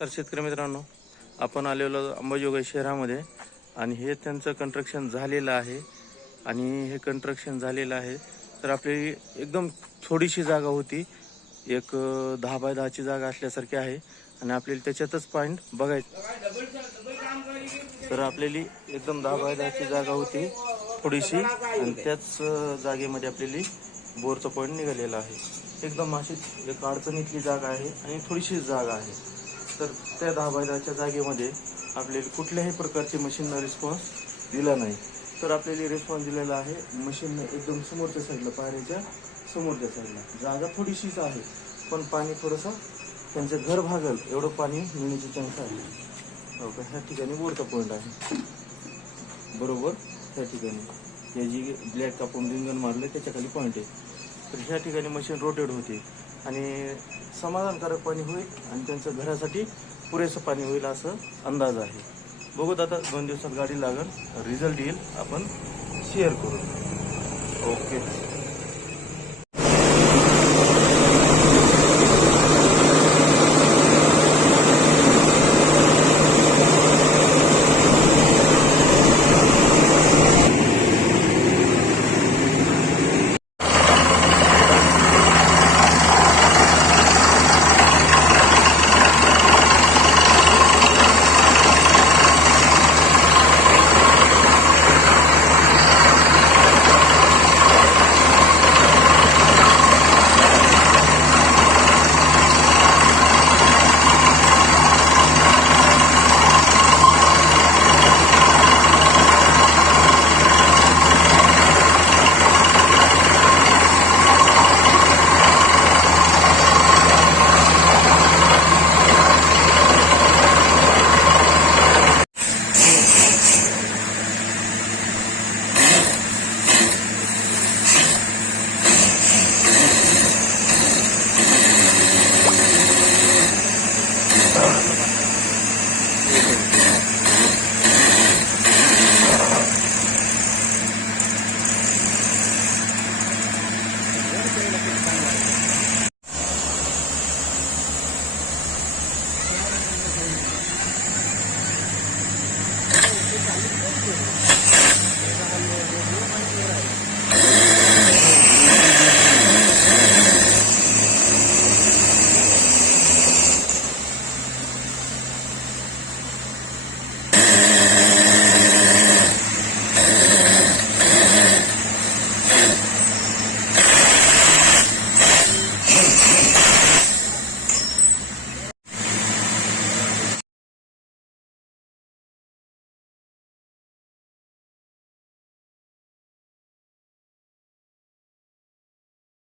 तर शेतकरी मित्रांनो आपण आलेलो अंबाजोगाई शहरामध्ये आणि हे त्यांचं कंस्ट्रक्शन झालेलं आहे. आणि हे कंस्ट्रक्शन झालेलं आहे. तर आपली एकदम थोडीशी जागा होती. एक दहा बाय दहाची जागा असल्यासारखी आहे. आणि आपल्याला त्याच्यातच पॉईंट बघायचं. तर आपल्याली एकदम दहा बाय दहाची जागा होती थोडीशी. आणि त्याच जागेमध्ये आपल्याली बोरचं पॉईंट निघालेला आहे. एकदम अशी एक अडचणीतली जागा आहे आणि थोडीशी जागा आहे. तर त्या दहा बाय दहाच्या जागेमध्ये आपल्याला कुठल्याही प्रकारची मशीनला रिस्पॉन्स दिला नाही. तर आपल्याला रिस्पॉन्स दिलेला आहे मशीन एकदम समोरच्या साईडला पायऱ्याच्या समोरच्या साईडला जागा थोडीशीच आहे पण पाणी थोडंसं त्यांचं घर भागल एवढं पाणी मिळण्याची चान्स आहे. हो का? ह्या ठिकाणी बोरचा पॉईंट आहे. बरोबर? त्या ठिकाणी. हे जी ब्लॅक कापून रिंगण मारलं त्याच्याखाली पॉईंट आहे. तर ह्या ठिकाणी मशीन रोटेट होते. आणि समाधानकारक पाणी होईल आणि त्यांचं घरासाठी पुरेसं पाणी होईल असं अंदाज आहे. बघूत आता दोन दिवसात गाडी लागेल रिझल्ट येईल आपण शेअर करू. Okay